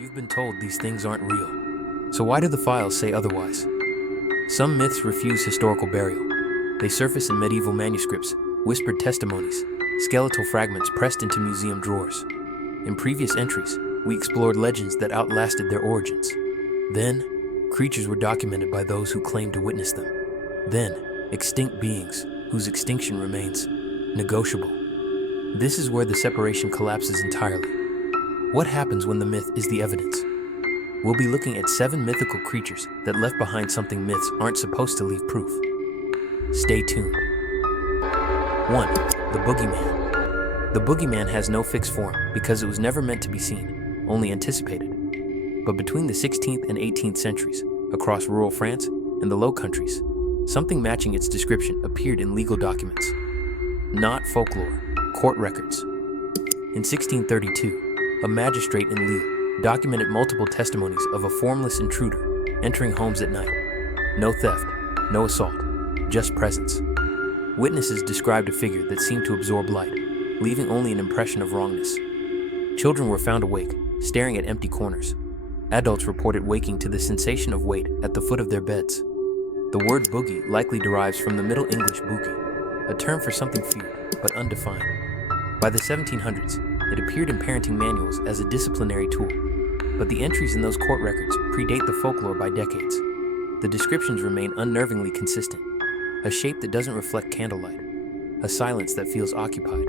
You've been told these things aren't real. So why do the files say otherwise? Some myths refuse historical burial. They surface in medieval manuscripts, whispered testimonies, skeletal fragments pressed into museum drawers. In previous entries, we explored legends that outlasted their origins. Then, creatures were documented by those who claimed to witness them. Then, extinct beings whose extinction remains negotiable. This is where the separation collapses entirely. What happens when the myth is the evidence? We'll be looking at 7 mythical creatures that left behind something myths aren't supposed to leave proof. Stay tuned. 1. The Boogeyman. The Boogeyman has no fixed form because it was never meant to be seen, only anticipated. But between the 16th and 18th centuries, across rural France and the Low Countries, something matching its description appeared in legal documents. Not folklore, court records. In 1632, a magistrate in Lille documented multiple testimonies of a formless intruder entering homes at night. No theft, no assault, just presence. Witnesses described a figure that seemed to absorb light, leaving only an impression of wrongness. Children were found awake, staring at empty corners. Adults reported waking to the sensation of weight at the foot of their beds. The word boogie likely derives from the Middle English boogie, a term for something feared but undefined. By the 1700s, it appeared in parenting manuals as a disciplinary tool, but the entries in those court records predate the folklore by decades. The descriptions remain unnervingly consistent. A shape that doesn't reflect candlelight, a silence that feels occupied,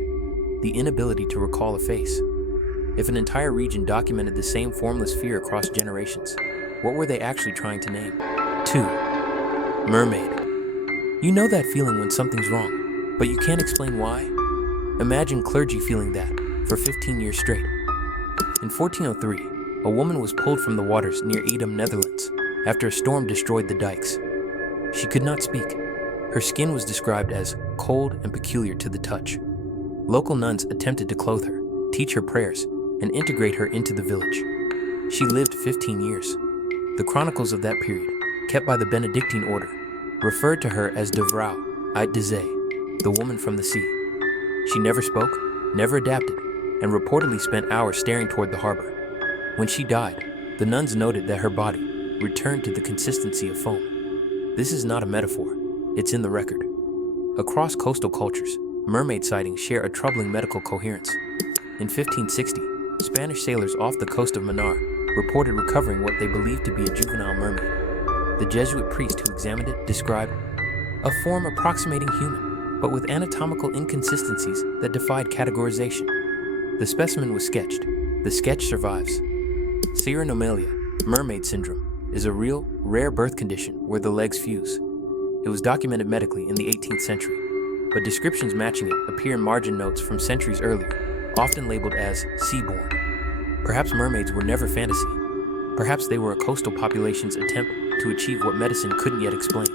the inability to recall a face. If an entire region documented the same formless fear across generations, what were they actually trying to name? 2. Mermaid. You know that feeling when something's wrong, but you can't explain why? Imagine clergy feeling that for 15 years straight. In 1403, a woman was pulled from the waters near Edam, Netherlands, after a storm destroyed the dikes. She could not speak. Her skin was described as cold and peculiar to the touch. Local nuns attempted to clothe her, teach her prayers, and integrate her into the village. She lived 15 years. The chronicles of that period, kept by the Benedictine order, referred to her as de Vrouw uit de Zee, the woman from the sea. She never spoke, never adapted, and reportedly spent hours staring toward the harbor. When she died, the nuns noted that her body returned to the consistency of foam. This is not a metaphor, it's in the record. Across coastal cultures, mermaid sightings share a troubling medical coherence. In 1560, Spanish sailors off the coast of Manar reported recovering what they believed to be a juvenile mermaid. The Jesuit priest who examined it described a form approximating human, but with anatomical inconsistencies that defied categorization. The specimen was sketched. The sketch survives. Siren mermaid syndrome, is a real, rare birth condition where the legs fuse. It was documented medically in the 18th century, but descriptions matching it appear in margin notes from centuries earlier, often labeled as seaborn. Perhaps mermaids were never fantasy. Perhaps they were a coastal population's attempt to achieve what medicine couldn't yet explain.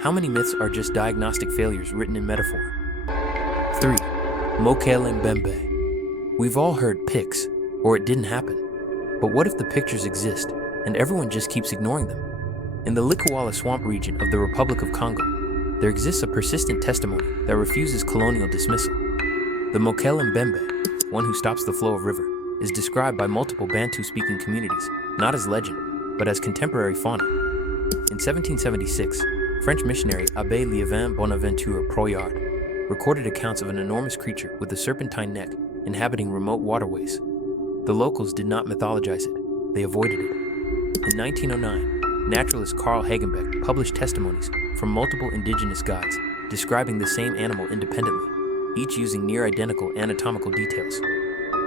How many myths are just diagnostic failures written in metaphor? 3. MOKELE-MBEMBE. We've all heard pics, or it didn't happen. But what if the pictures exist, and everyone just keeps ignoring them? In the Likuala swamp region of the Republic of Congo, there exists a persistent testimony that refuses colonial dismissal. The MOKELE-MBEMBE, one who stops the flow of river, is described by multiple Bantu-speaking communities, not as legend, but as contemporary fauna. In 1776, French missionary Abbé Liévin Bonaventure Proyard recorded accounts of an enormous creature with a serpentine neck inhabiting remote waterways. The locals did not mythologize it, they avoided it. In 1909, naturalist Carl Hagenbeck published testimonies from multiple indigenous guides describing the same animal independently, each using near-identical anatomical details.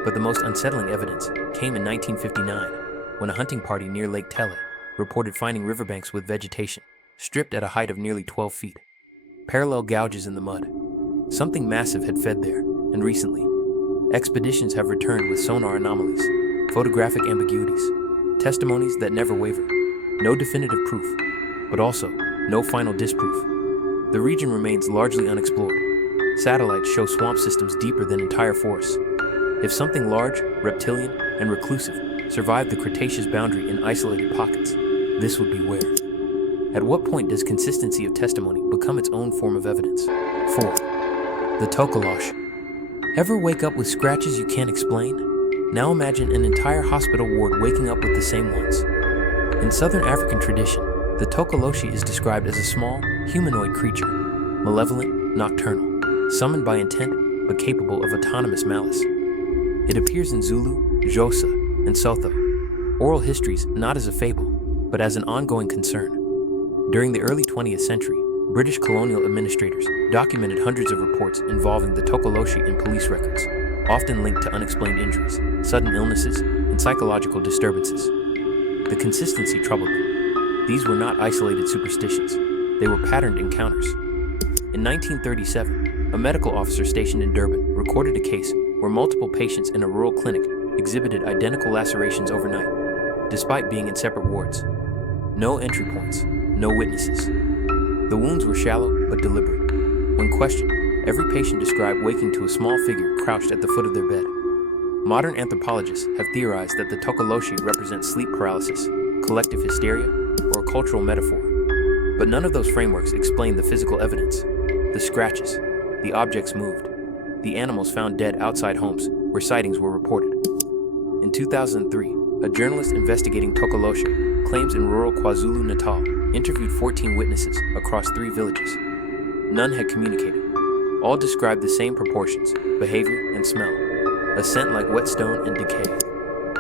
But the most unsettling evidence came in 1959, when a hunting party near Lake Tele reported finding riverbanks with vegetation, stripped at a height of nearly 12 feet. Parallel gouges in the mud. Something massive had fed there, and recently, expeditions have returned with sonar anomalies, photographic ambiguities, testimonies that never waver. No definitive proof, but also no final disproof. The region remains largely unexplored. Satellites show swamp systems deeper than entire forests. If something large, reptilian, and reclusive survived the Cretaceous boundary in isolated pockets, this would be where. At what point does consistency of testimony become its own form of evidence? 4. The TOKOLOSHE. Ever wake up with scratches you can't explain? Now imagine an entire hospital ward waking up with the same ones. In Southern African tradition, the Tokoloshe is described as a small, humanoid creature, malevolent, nocturnal, summoned by intent, but capable of autonomous malice. It appears in Zulu, Xhosa, and Sotho oral histories not as a fable, but as an ongoing concern. During the early 20th century, British colonial administrators documented hundreds of reports involving the Tokoloshe in police records, often linked to unexplained injuries, sudden illnesses, and psychological disturbances. The consistency troubled them. These were not isolated superstitions. They were patterned encounters. In 1937, a medical officer stationed in Durban recorded a case where multiple patients in a rural clinic exhibited identical lacerations overnight, despite being in separate wards. No entry points, no witnesses. The wounds were shallow but deliberate. When questioned, every patient described waking to a small figure crouched at the foot of their bed. Modern anthropologists have theorized that the Tokoloshe represents sleep paralysis, collective hysteria, or a cultural metaphor. But none of those frameworks explain the physical evidence. The scratches, the objects moved, the animals found dead outside homes where sightings were reported. In 2003, a journalist investigating Tokoloshe claims in rural KwaZulu-Natal interviewed 14 witnesses across 3 villages. None had communicated. All described the same proportions, behavior, and smell. A scent like whetstone and decay.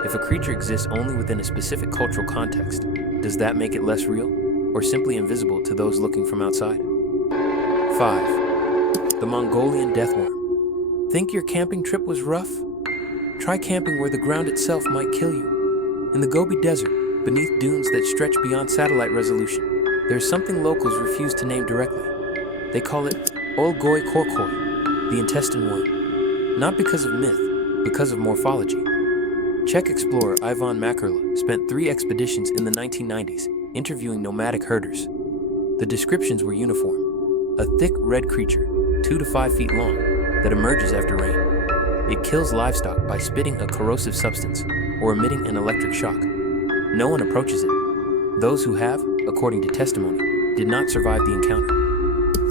If a creature exists only within a specific cultural context, does that make it less real, or simply invisible to those looking from outside? 5. The Mongolian deathworm. Think your camping trip was rough? Try camping where the ground itself might kill you. In the Gobi Desert, beneath dunes that stretch beyond satellite resolution, there's something locals refuse to name directly. They call it Olgoi Korkoi, the intestine worm. Not because of myth, because of morphology. Czech explorer Ivan Makerle spent 3 expeditions in the 1990s interviewing nomadic herders. The descriptions were uniform. A thick red creature, 2 to 5 feet long, that emerges after rain. It kills livestock by spitting a corrosive substance or emitting an electric shock. No one approaches it. Those who have, according to testimony, did not survive the encounter.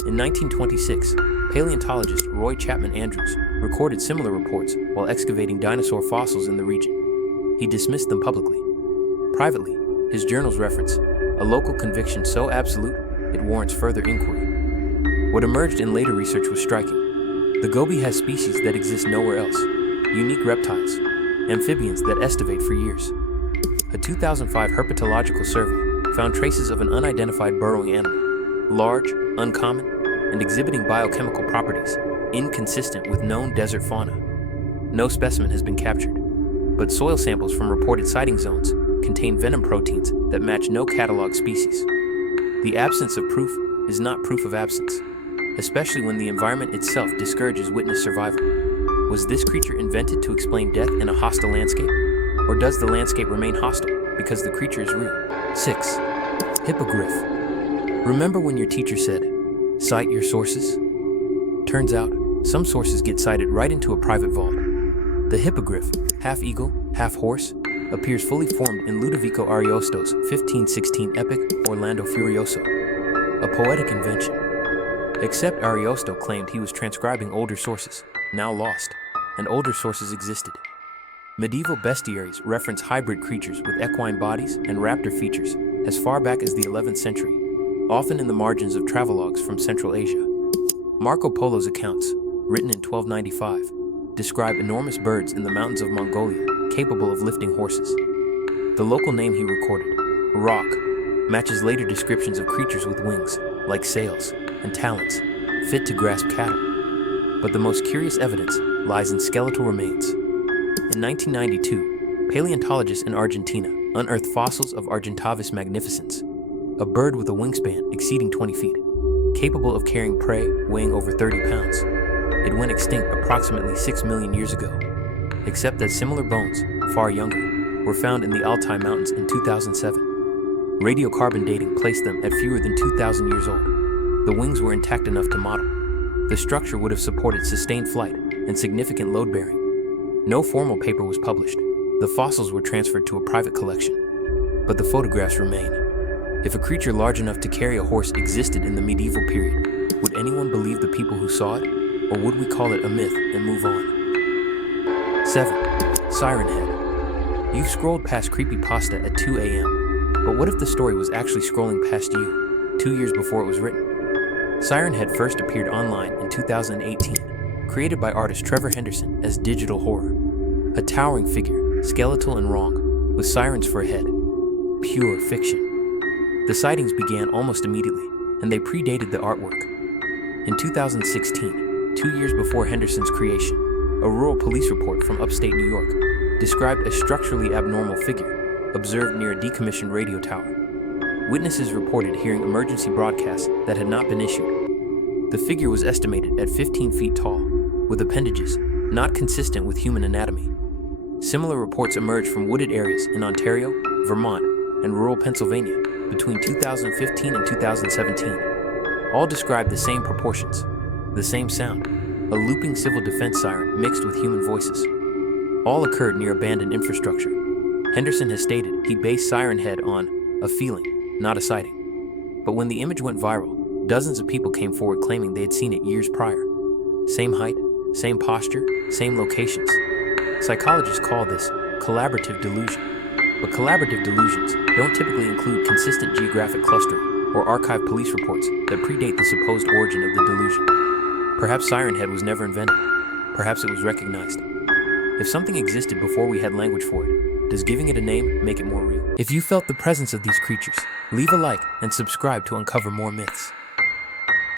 In 1926, paleontologist Roy Chapman Andrews recorded similar reports while excavating dinosaur fossils in the region. He dismissed them publicly. Privately, his journals reference a local conviction so absolute it warrants further inquiry. What emerged in later research was striking. The Gobi has species that exist nowhere else, unique reptiles, amphibians that estivate for years. A 2005 herpetological survey found traces of an unidentified burrowing animal, large, uncommon, and exhibiting biochemical properties inconsistent with known desert fauna. No specimen has been captured, but soil samples from reported sighting zones contain venom proteins that match no cataloged species. The absence of proof is not proof of absence, especially when the environment itself discourages witness survival. Was this creature invented to explain death in a hostile landscape? Or does the landscape remain hostile because the creature is real? 6. Hippogriff. Remember when your teacher said, "Cite your sources"? Turns out, some sources get cited right into a private vault. The hippogriff, half eagle, half horse, appears fully formed in Ludovico Ariosto's 1516 epic Orlando Furioso, a poetic invention. Except Ariosto claimed he was transcribing older sources, now lost, and older sources existed. Medieval bestiaries reference hybrid creatures with equine bodies and raptor features as far back as the 11th century, often in the margins of travelogues from Central Asia. Marco Polo's accounts, written in 1295, describe enormous birds in the mountains of Mongolia capable of lifting horses. The local name he recorded, Rock, matches later descriptions of creatures with wings, like sails, and talons, fit to grasp cattle. But the most curious evidence lies in skeletal remains. In 1992, paleontologists in Argentina unearthed fossils of Argentavis magnificens, a bird with a wingspan exceeding 20 feet, capable of carrying prey weighing over 30 pounds. It went extinct approximately 6 million years ago, except that similar bones, far younger, were found in the Altai Mountains in 2007. Radiocarbon dating placed them at fewer than 2,000 years old. The wings were intact enough to model. The structure would have supported sustained flight and significant load bearing. No formal paper was published. The fossils were transferred to a private collection. But the photographs remain. If a creature large enough to carry a horse existed in the medieval period, would anyone believe the people who saw it? Or would we call it a myth and move on? 7. Siren Head. You've scrolled past creepypasta at 2 a.m., but what if the story was actually scrolling past you 2 years before it was written? Siren Head first appeared online in 2018, created by artist Trevor Henderson as digital horror. A towering figure, skeletal and wrong, with sirens for a head. Pure fiction. The sightings began almost immediately, and they predated the artwork. In 2016, 2 years before Henderson's creation, a rural police report from upstate New York described a structurally abnormal figure observed near a decommissioned radio tower. Witnesses reported hearing emergency broadcasts that had not been issued. The figure was estimated at 15 feet tall, with appendages not consistent with human anatomy. Similar reports emerged from wooded areas in Ontario, Vermont, and rural Pennsylvania between 2015 and 2017. All described the same proportions, the same sound, a looping civil defense siren mixed with human voices. All occurred near abandoned infrastructure. Henderson has stated he based Siren Head on a feeling, not a sighting. But when the image went viral, dozens of people came forward claiming they had seen it years prior. Same height, same posture, same locations. Psychologists call this collaborative delusion. But collaborative delusions don't typically include consistent geographic clustering or archived police reports that predate the supposed origin of the delusion. Perhaps Siren Head was never invented. Perhaps it was recognized. If something existed before we had language for it, does giving it a name make it more real? If you felt the presence of these creatures, leave a like and subscribe to uncover more myths.